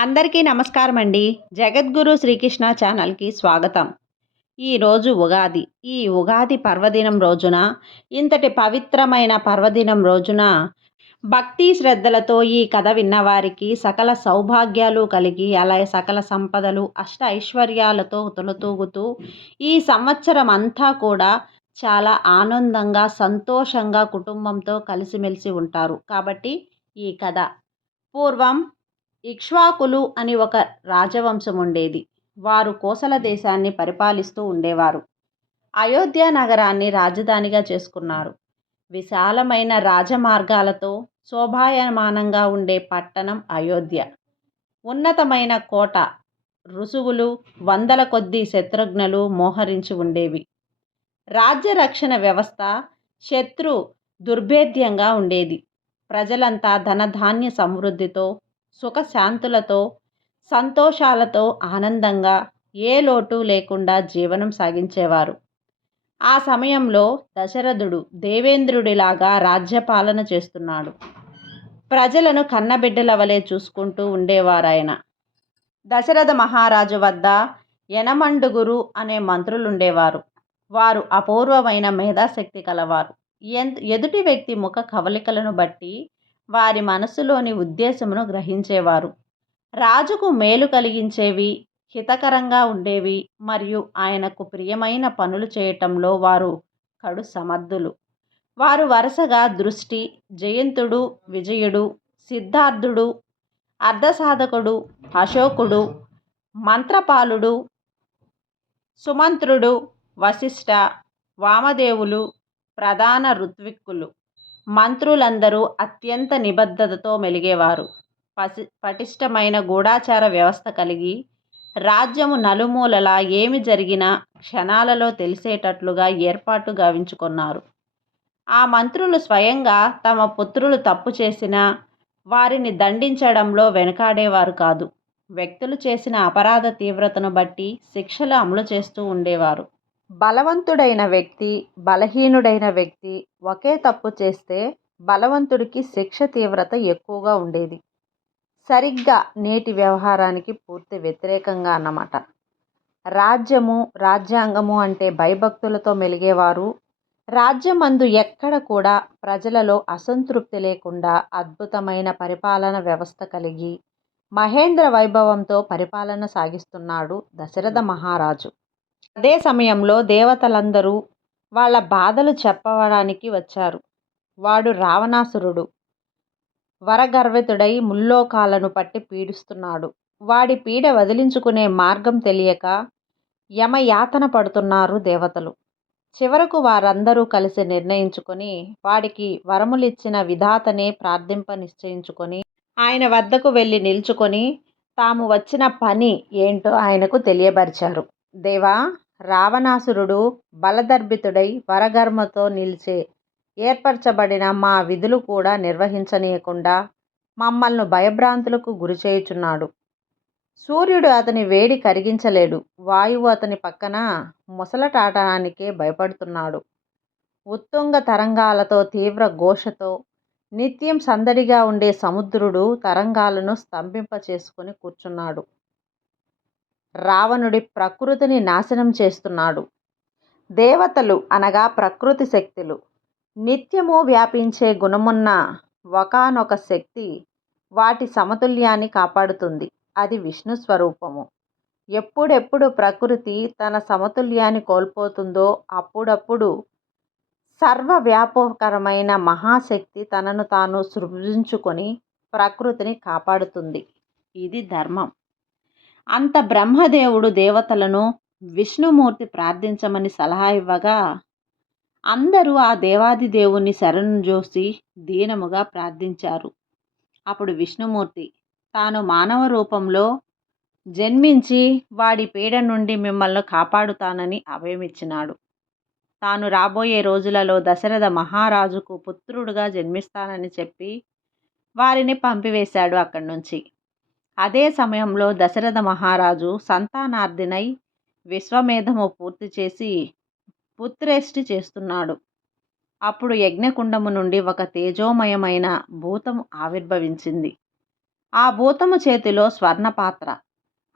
అందరికీ నమస్కారం అండి. జగద్గురు శ్రీకృష్ణ ఛానల్‌కి స్వాగతం. ఈరోజు ఉగాది. ఈ ఉగాది పర్వదినం రోజున ఇంతటి పవిత్రమైన పర్వదినం రోజున భక్తి శ్రద్ధలతో ఈ కథ విన్నవారికి సకల సౌభాగ్యాలు కలిగి అలాగే సకల సంపదలు అష్ట ఐశ్వర్యాలతో తులతూగుతూ ఈ సంవత్సరం అంతా కూడా చాలా ఆనందంగా సంతోషంగా కుటుంబంతో కలిసిమెలిసి ఉంటారు. కాబట్టి ఈ కథ పూర్వం ఇక్ష్వాకులు అని ఒక రాజవంశం ఉండేది. వారు కోసల దేశాన్ని పరిపాలిస్తూ ఉండేవారు. అయోధ్య నగరాన్ని రాజధానిగా చేసుకున్నారు. విశాలమైన రాజమార్గాలతో శోభాయమానంగా ఉండే పట్టణం అయోధ్య. ఉన్నతమైన కోట, రుసువులు, వందల కొద్దీ శత్రుఘ్నులు మోహరించి ఉండేవి. రాజ్య రక్షణ వ్యవస్థ శత్రు దుర్భేద్యంగా ఉండేది. ప్రజలంతా ధనధాన్య సమృద్ధితో సుఖశాంతులతో సంతోషాలతో ఆనందంగా ఏ లోటు లేకుండా జీవనం సాగించేవారు. ఆ సమయంలో దశరథుడు దేవేంద్రుడిలాగా రాజ్యపాలన చేస్తున్నాడు. ప్రజలను కన్నబిడ్డల వలె చూసుకుంటూ ఉండేవారాయన. దశరథ మహారాజు వద్ద యనమండుగురు అనే మంత్రులుండేవారు. వారు అపూర్వమైన మేధాశక్తి కలవారు. ఎదుటి వ్యక్తి ముఖ కవలికలను బట్టి వారి మనసులోని ఉద్దేశమును గ్రహించేవారు. రాజుకు మేలు కలిగించేవి, హితకరంగా ఉండేవి మరియు ఆయనకు ప్రియమైన పనులు చేయటంలో వారు కడు సమర్థులు. వారు వరుసగా దృష్టి, జయంతుడు, విజయుడు, సిద్ధార్థుడు, అర్ధసాధకుడు, అశోకుడు, మంత్రపాలుడు, సుమంత్రుడు, వశిష్ఠ, వామదేవులు ప్రధాన ఋత్విక్కులు. మంత్రులందరూ అత్యంత నిబద్ధతతో మెలిగేవారు. పటిష్టమైన గూఢాచార వ్యవస్థ కలిగి రాజ్యము నలుమూలలా ఏమి జరిగినా క్షణాలలో తెలిసేటట్లుగా ఏర్పాటు గావించుకున్నారు. ఆ మంత్రులు స్వయంగా తమ పుత్రులు తప్పు చేసినా వారిని దండించడంలో వెనుకాడేవారు కాదు. వ్యక్తులు చేసిన అపరాధ తీవ్రతను బట్టి శిక్షలు అమలు చేస్తూ ఉండేవారు. బలవంతుడైన వ్యక్తి, బలహీనుడైన వ్యక్తి ఒకే తప్పు చేస్తే బలవంతుడికి శిక్ష తీవ్రత ఎక్కువగా ఉండేది. సరిగ్గా నేటి వ్యవహారానికి పూర్తి వ్యతిరేకంగా అన్నమాట. రాజ్యము, రాజ్యాంగము అంటే భయభక్తులతో మెలిగేవారు. రాజ్యమందు ఎక్కడ కూడా ప్రజలలో అసంతృప్తి లేకుండా అద్భుతమైన పరిపాలన వ్యవస్థ కలిగి మహేంద్ర వైభవంతో పరిపాలన సాగిస్తున్నాడు దశరథ మహారాజు. అదే సమయంలో దేవతలందరూ వాళ్ళ బాధలు చెప్పడానికి వచ్చారు. వాడు రావణాసురుడు. వరగర్వితుడై ముల్లోకాలను పట్టి పీడిస్తున్నాడు. వాడి పీడ వదిలించుకునే మార్గం తెలియక యమయాతన పడుతున్నారు దేవతలు. చివరకు వారందరూ కలిసి నిర్ణయించుకొని వాడికి వరములిచ్చిన విధాతనే ప్రార్థింప నిశ్చయించుకొని ఆయన వద్దకు వెళ్ళి నిల్చుకొని తాము వచ్చిన పని ఏంటో ఆయనకు తెలియబరిచారు. దేవా, రావణాసురుడు బలదర్భితుడై వరగర్మతో నిలిచే ఏర్పరచబడిన మా విధులు కూడా నిర్వహించనీయకుండా మమ్మల్ని భయభ్రాంతులకు గురిచేయుచున్నాడు. సూర్యుడు అతని వేడి కరిగించలేడు. వాయువు అతని పక్కన ముసలటాటానికే భయపడుతున్నాడు. ఉత్తుంగ తరంగాలతో తీవ్ర ఘోషతో నిత్యం సందడిగా ఉండే సముద్రుడు తరంగాలను స్తంభింప చేసుకుని కూర్చున్నాడు. రావణుడి ప్రకృతిని నాశనం చేస్తున్నాడు. దేవతలు అనగా ప్రకృతి శక్తులు, నిత్యము వ్యాపించే గుణమున్న ఒకానొక శక్తి వాటి సమతుల్యాన్ని కాపాడుతుంది. అది విష్ణు స్వరూపము. ఎప్పుడెప్పుడు ప్రకృతి తన సమతుల్యాన్ని కోల్పోతుందో అప్పుడప్పుడు సర్వవ్యాపకరమైన మహాశక్తి తనను తాను సృజించుకొని ప్రకృతిని కాపాడుతుంది. ఇది ధర్మం. అంత బ్రహ్మదేవుడు దేవతలను విష్ణుమూర్తి ప్రార్థించమని సలహా ఇవ్వగా అందరూ ఆ దేవాది దేవుణ్ణి శరణుజొచ్చి దీనముగా ప్రార్థించారు. అప్పుడు విష్ణుమూర్తి తాను మానవ రూపంలో జన్మించి వాడి పీడ నుండి మిమ్మల్ని కాపాడుతానని అభయమిచ్చినాడు. తాను రాబోయే రోజులలో దశరథ మహారాజుకు పుత్రుడుగా జన్మిస్తానని చెప్పి వారిని పంపివేశాడు అక్కడి నుంచి. అదే సమయంలో దశరథ మహారాజు సంతానార్థినై విశ్వమేధము పూర్తి చేసి పుత్రేష్టి చేస్తున్నాడు. అప్పుడు యజ్ఞకుండము నుండి ఒక తేజోమయమైన భూతము ఆవిర్భవించింది. ఆ భూతము చేతిలో స్వర్ణపాత్ర,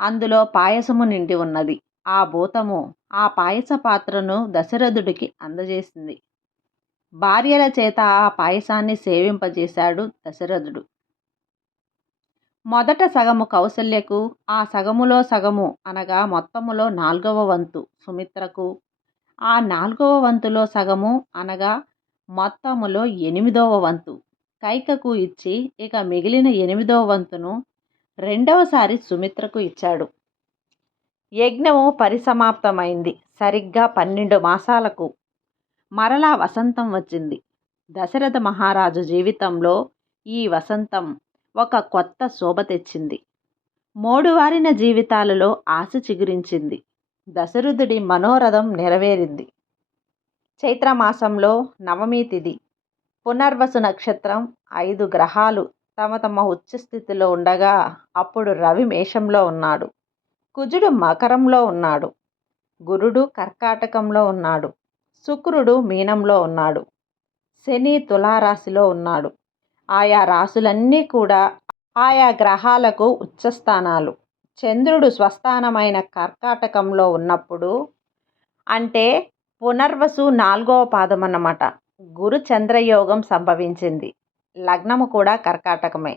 అందులో పాయసము నిండి ఉన్నది. ఆ భూతము ఆ పాయస పాత్రను దశరథుడికి అందజేసింది. భార్యల చేత ఆ పాయసాన్ని సేవింపజేశాడు దశరథుడు. మొదట సగము కౌసల్యకు, ఆ సగములో సగము అనగా మొత్తములో 4వ వంతు సుమిత్రకు, ఆ 4వ వంతులో సగము అనగా మొత్తములో 8వ వంతు కైకకు ఇచ్చి, ఇక మిగిలిన 8వ వంతును రెండవసారి సుమిత్రకు ఇచ్చాడు. యజ్ఞము పరిసమాప్తమైంది. సరిగ్గా 12 మాసాలకు మరలా వసంతం వచ్చింది. దశరథ మహారాజు జీవితంలో ఈ వసంతం ఒక కొత్త శోభ తెచ్చింది. మోడువారిన జీవితాలలో ఆశ చిగురించింది. దశరథుడి మనోరథం నెరవేరింది. చైత్రమాసంలో నవమి తిథి, పునర్వసు నక్షత్రం. 5 గ్రహాలు తమ తమ ఉచ్చస్థితిలో ఉండగా అప్పుడు రవి మేషంలో ఉన్నాడు, కుజుడు మకరంలో ఉన్నాడు, గురుడు కర్కాటకంలో ఉన్నాడు, శుక్రుడు మీనంలో ఉన్నాడు, శని తులారాశిలో ఉన్నాడు. ఆయా రాశులన్నీ కూడా ఆయా గ్రహాలకు ఉచ్చస్థానాలు. చంద్రుడు స్వస్థానమైన కర్కాటకంలో ఉన్నప్పుడు, అంటే పునర్వసు 4వ పాదం అన్నమాట, గురు చంద్రయోగం సంభవించింది. లగ్నము కూడా కర్కాటకమే.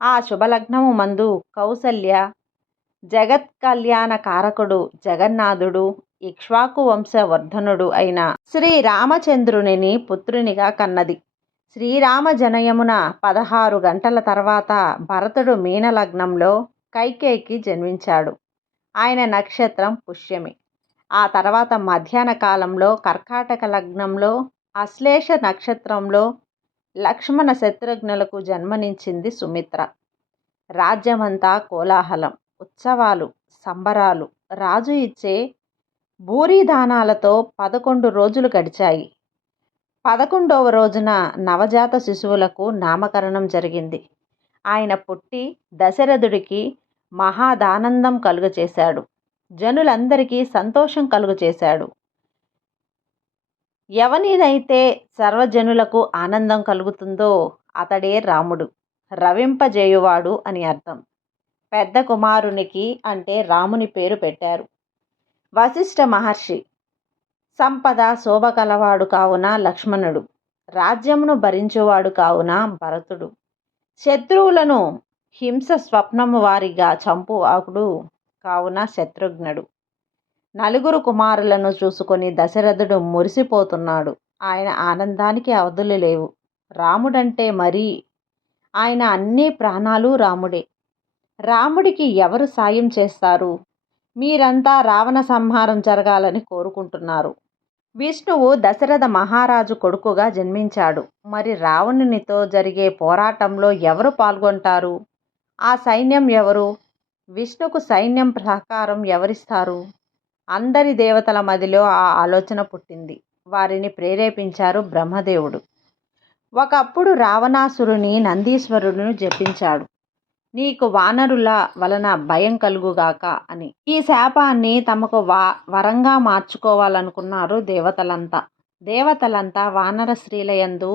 ఆ శుభలగ్నము మందు కౌసల్య జగత్ కళ్యాణ కారకుడు జగన్నాథుడు ఇక్ష్వాకు వంశవర్ధనుడు అయిన శ్రీరామచంద్రునిని పుత్రునిగా కన్నది. శ్రీరామ జనయమున 16 గంటల తర్వాత భరతుడు మీనలగ్నంలో కైకేయికి జన్మించాడు. ఆయన నక్షత్రం పుష్యమి. ఆ తర్వాత మధ్యాహ్న కాలంలో కర్కాటక లగ్నంలో అశ్లేష నక్షత్రంలో లక్ష్మణ శత్రుఘ్నులకు జన్మనిచ్చింది సుమిత్ర. రాజ్యమంతా కోలాహలం, ఉత్సవాలు, సంబరాలు. రాజు ఇచ్చే భూరిదానాలతో 11 రోజులు గడిచాయి. 11వ రోజున నవజాత శిశువులకు నామకరణం జరిగింది. ఆయన పుట్టి దశరథుడికి మహాదానందం కలుగచేశాడు. జనులందరికీ సంతోషం కలుగచేశాడు. ఎవనినైతే సర్వజనులకు ఆనందం కలుగుతుందో అతడే రాముడు, రవింపజేయువాడు అని అర్థం. పెద్ద కుమారునికి అంటే రాముని పేరు పెట్టారు. వశిష్ఠ మహర్షి సంపద శోభ కలవాడు కావున లక్ష్మణుడు, రాజ్యమును భరించువాడు కావున భరతుడు, శత్రువులను హింస స్వప్నము వారిగా చంపువాడు కావున శత్రుఘ్నుడు. 4 కుమారులను చూసుకొని దశరథుడు మురిసిపోతున్నాడు. ఆయన ఆనందానికి అవధులు లేవు. రాముడంటే మరీ ఆయన అన్ని ప్రాణాలు రాముడే. రాముడికి ఎవరు సాయం చేస్తారు? మీరంతా రావణ సంహారం జరగాలని కోరుకుంటున్నారు. విష్ణువు దశరథ మహారాజు కొడుకుగా జన్మించాడు. మరి రావణునితో జరిగే పోరాటంలో ఎవరు పాల్గొంటారు? ఆ సైన్యం ఎవరు? విష్ణుకు సైన్యం సహకారం ఎవరిస్తారు? అందరి దేవతల మదిలో ఆ ఆలోచన పుట్టింది. వారిని ప్రేరేపించారు బ్రహ్మదేవుడు. ఒకప్పుడు రావణాసురుని నందీశ్వరుడు జపించాడు, నీకు వానరుల వలన భయం కలుగుగాక అని. ఈ శాపాన్ని తమకు వరంగా మార్చుకోవాలనుకున్నారు దేవతలంతా వానర స్త్రీలయందు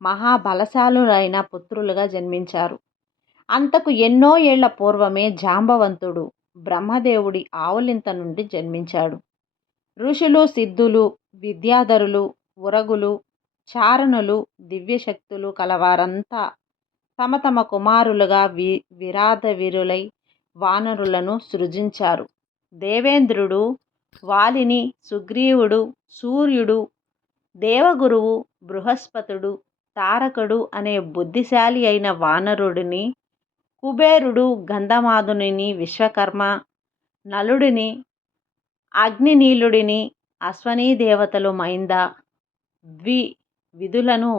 మహాబలశాలురైన పుత్రులుగా జన్మించారు. అంతకు ఎన్నో ఏళ్ల పూర్వమే జాంబవంతుడు బ్రహ్మదేవుడి ఆవులింత నుండి జన్మించాడు. ఋషులు, సిద్ధులు, విద్యాధరులు, ఉరగులు, చారణులు, దివ్యశక్తులు కలవారంతా తమ తమ కుమారులుగా విరాధ వీరులై వానరులను సృజించారు. దేవేంద్రుడు, వాలిని, సుగ్రీవుడు, సూర్యుడు, దేవగురువు, బృహస్పతుడు, తారకుడు అనే బుద్ధిశాలి అయిన వానరుడిని, కుబేరుడు, గంధమాధునిని, విశ్వకర్మ, నలుడిని, అగ్నినీలుడిని, అశ్వనీ దేవతలు మైంద, విధులను,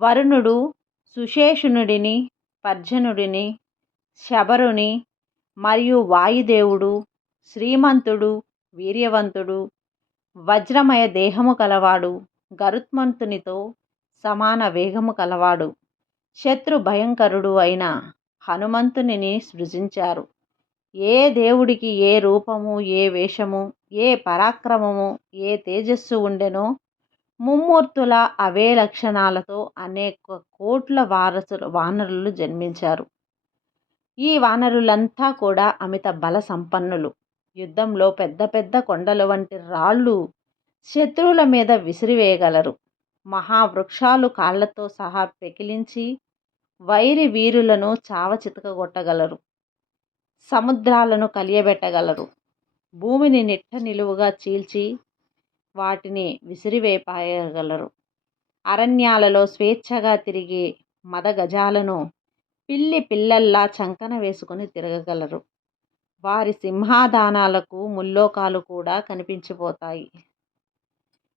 వరుణుడు, సుషేషునుడిని, పర్జనుడిని, శబరుని మరియు వాయుదేవుడు, శ్రీమంతుడు, వీర్యవంతుడు, వజ్రమయ దేహము కలవాడు, గరుత్మంతునితో సమాన వేగము కలవాడు, శత్రు భయంకరుడు అయిన హనుమంతునిని సృజించారు. ఏ దేవుడికి ఏ రూపము, ఏ వేషము, ఏ పరాక్రమము, ఏ తేజస్సు ఉండెనో ముమ్మూర్తుల అవే లక్షణాలతో అనేక కోట్ల వానరులు జన్మించారు. ఈ వానరులంతా కూడా అమిత బల సంపన్నులు. యుద్ధంలో పెద్ద పెద్ద కొండల వంటి రాళ్ళు శత్రువుల మీద విసిరివేయగలరు. మహావృక్షాలు కాళ్లతో సహా పెకిలించి వైరి వీరులను చావచితకగొట్టగలరు. సముద్రాలను కలియబెట్టగలరు. భూమిని నిట్ట నిలువుగా చీల్చి వాటిని విసిరివేపాయగలరు. అరణ్యాలలో స్వేచ్ఛగా తిరిగే మదగజాలను పిల్లి పిల్లల్లా చంకన వేసుకుని తిరగగలరు. వారి సింహాదానాలకు ముల్లోకాలు కూడా కనిపించిపోతాయి.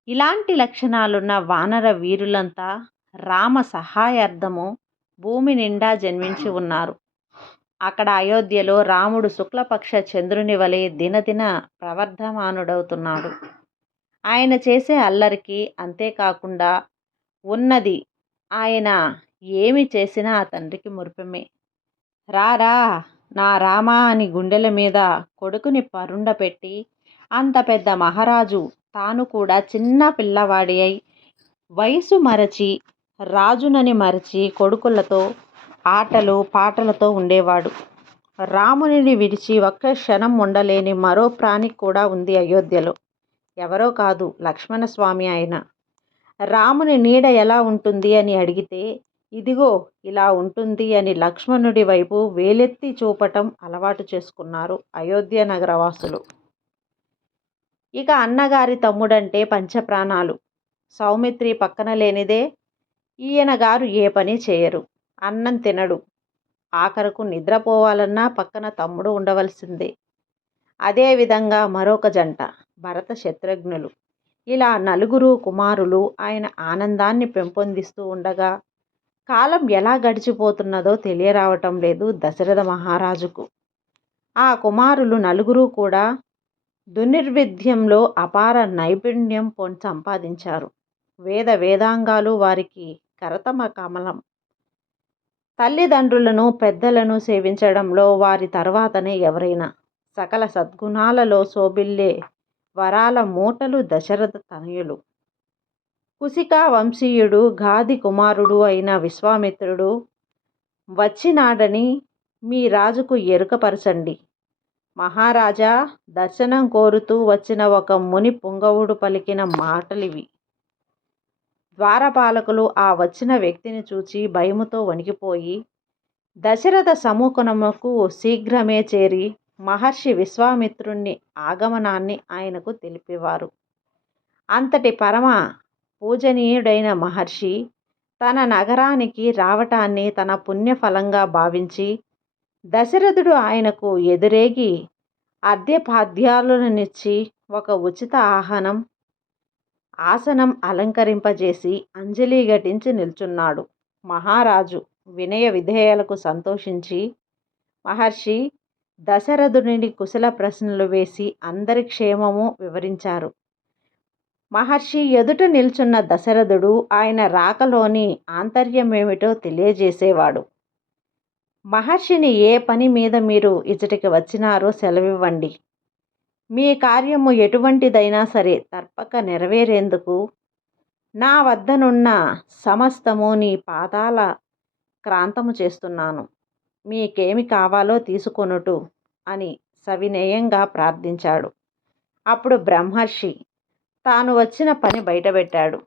ఇలాంటి లక్షణాలున్న వానర వీరులంతా రామ సహాయార్థము భూమి నిండా జన్మించి ఉన్నారు. అక్కడ అయోధ్యలో రాముడు శుక్లపక్ష చంద్రుని వలె దినదిన ప్రవర్ధమానుడవుతున్నాడు. ఆయన చేసే అల్లరికి అంతేకాకుండా ఉన్నది. ఆయన ఏమి చేసినా ఆ తండ్రికి మురిపెమే. రారా నా రామా అని గుండెల మీద కొడుకుని పరుండపెట్టి అంత పెద్ద మహారాజు తాను కూడా చిన్న పిల్లవాడి అయి వయసు మరచి రాజునని మరచి కొడుకులతో ఆటలు పాటలతో ఉండేవాడు. రామునిని విడిచి ఒక్క క్షణం ఉండలేని మరో ప్రాణి కూడా ఉంది అయోధ్యలో. ఎవరో కాదు, లక్ష్మణస్వామి. ఆయన రాముని నీడ ఎలా ఉంటుంది అని అడిగితే ఇదిగో ఇలా ఉంటుంది అని లక్ష్మణుడి వైపు వేలెత్తి చూపటం అలవాటు చేసుకున్నారు అయోధ్య నగరవాసులు. ఇక అన్నగారి తమ్ముడంటే పంచప్రాణాలు. సౌమిత్రి పక్కన లేనిదే ఈయన గారు ఏ పని చేయరు. అన్నం తినడు. ఆఖరకు నిద్రపోవాలన్నా పక్కన తమ్ముడు ఉండవలసిందే. అదేవిధంగా మరొక జంట భరత శత్రుఘ్నులు. ఇలా నలుగురు కుమారులు ఆయన ఆనందాన్ని పెంపొందిస్తూ ఉండగా కాలం ఎలా గడిచిపోతున్నదో తెలియరావటం లేదు దశరథ మహారాజుకు. ఆ కుమారులు నలుగురు కూడా దుర్నిర్విద్యంలో అపార నైపుణ్యం సంపాదించారు. వేదాంగాలు వారికి కరతమ కమలం. తల్లిదండ్రులను పెద్దలను సేవించడంలో వారి తర్వాతనే ఎవరైనా. సకల సద్గుణాలలో శోభిల్లే వరాల మూటలు దశరథ తనయులు. కుశికా వంశీయుడు గాది కుమారుడు అయిన విశ్వామిత్రుడు వచ్చినాడని మీ రాజుకు ఎరుకపరచండి. మహారాజా, దర్శనం కోరుతూ వచ్చిన ఒక ముని పుంగవుడు పలికిన మాటలివి. ద్వారపాలకులు ఆ వచ్చిన వ్యక్తిని చూచి భయముతో వణికిపోయి దశరథ సముఖమునకు శీఘ్రమే చేరి మహర్షి విశ్వామిత్రుని ఆగమనాన్ని ఆయనకు తెలిపేవారు. అంతటి పరమ పూజనీయుడైన మహర్షి తన నగరానికి రావటాన్ని తన పుణ్యఫలంగా భావించి దశరథుడు ఆయనకు ఎదురేగి అర్ఘ్యపాద్యాలనిచ్చి ఒక ఉచిత ఆసనం అలంకరింపజేసి అంజలి ఘటించి నిల్చున్నాడు. మహారాజు వినయ విధేయాలకు సంతోషించి మహర్షి దశరథుడిని కుశల ప్రశ్నలు వేసి అందరి క్షేమము వివరించారు. మహర్షి ఎదుట నిల్చున్న దశరథుడు ఆయన రాకలోని ఆంతర్యమేమిటో తెలియజేసేవాడు. మహర్షిని ఏ పని మీద మీరు ఇచ్చటికి వచ్చినారో సెలవివ్వండి. మీ కార్యము ఎటువంటిదైనా సరే తప్పక నెరవేరేందుకు నా వద్దనున్న సమస్తము నీ పాదాల క్రాంతము చేస్తున్నాను. మీకేమి కావాలో తీసుకొనుటు అని సవినయంగా ప్రార్థించాడు. అప్పుడు బ్రహ్మర్షి తాను వచ్చిన పని బయటపెట్టాడు.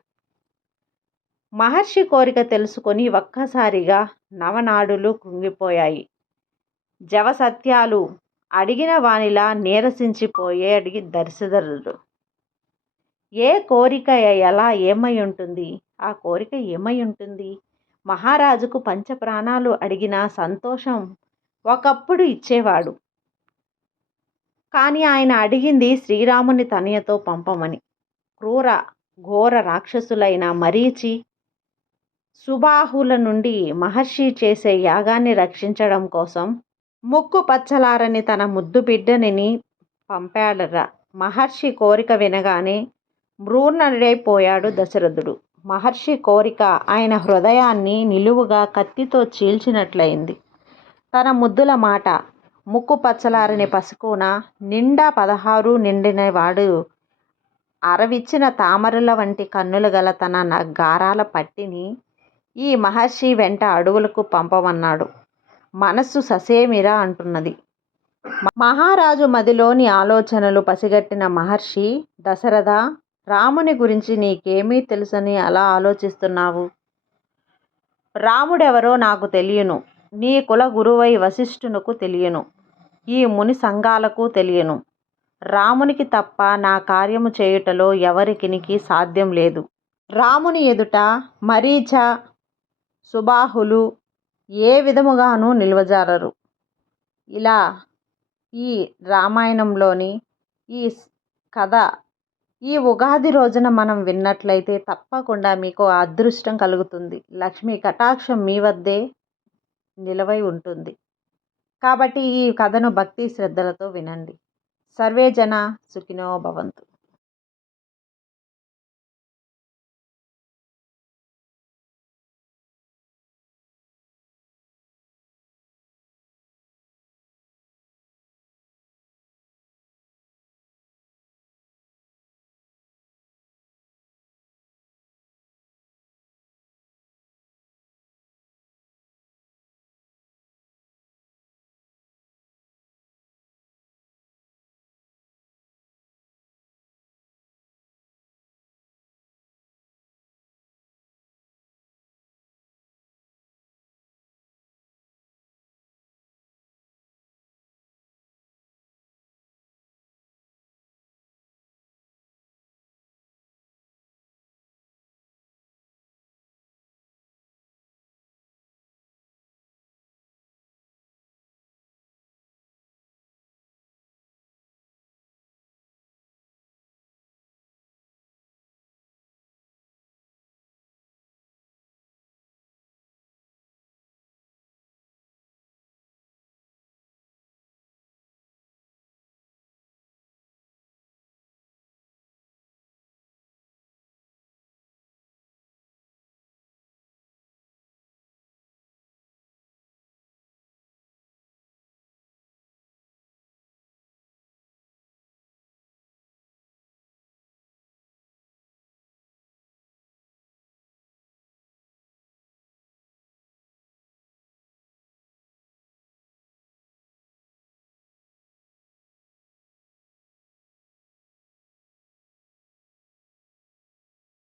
మహర్షి కోరిక తెలుసుకొని ఒక్కసారిగా నవనాడులు కృంగిపోయాయి. జవసత్యాలు అడిగిన వానిలా నీరసించిపోయే అడిగి దశరథుడు. ఏ కోరిక ఎలా ఏమై ఉంటుంది? ఆ కోరిక ఏమై ఉంటుంది? మహారాజుకు పంచప్రాణాలు అడిగిన సంతోషం ఒకప్పుడు ఇచ్చేవాడు. కానీ ఆయన అడిగింది శ్రీరాముని తనయతో పంపమని. క్రూర ఘోర రాక్షసులైన మరీచి సుబాహుల నుండి మహర్షి చేసే యాగాన్ని రక్షించడం కోసం ముక్కు పచ్చలారని తన ముద్దు బిడ్డనిని పంపాడరా. మహర్షి కోరిక వినగానే మ్రూర్ణుడైపోయాడు దశరథుడు. మహర్షి కోరిక ఆయన హృదయాన్ని నిలువుగా కత్తితో చీల్చినట్లయింది. తన ముద్దుల మాట ముక్కు పచ్చలారని పసుకున నిండా 16 నిండిన వాడు అరవిచ్చిన తామరల వంటి కన్నులు గల తన గారాల పట్టిని ఈ మహర్షి వెంట అడవులకు పంపమన్నాడు. మనస్సు ససేమిరా అంటున్నది. మహారాజు మదిలోని ఆలోచనలు పసిగట్టిన మహర్షి, దశరథ, రాముని గురించి నీకేమీ తెలుసని అలా ఆలోచిస్తున్నావు? రాముడెవరో నాకు తెలియను. నీ కుల గురువై వశిష్ఠునకు తెలియను. ఈ ముని సంఘాలకు తెలియను. రామునికి తప్ప నా కార్యము చేయుటలో ఎవరికినికి సాధ్యం లేదు. రాముని ఎదుట మరీచ, సుబాహులు ఏ విధముగానూ నిలవజాలరు. ఇలా ఈ రామాయణంలోని ఈ కథ ఈ ఉగాది రోజున మనం విన్నట్లయితే తప్పకుండా మీకు ఆ అదృష్టం కలుగుతుంది. లక్ష్మీ కటాక్షం మీ వద్దే నిలవై ఉంటుంది. కాబట్టి ఈ కథను భక్తి శ్రద్ధలతో వినండి. సర్వే జన సుఖినో భవంతు.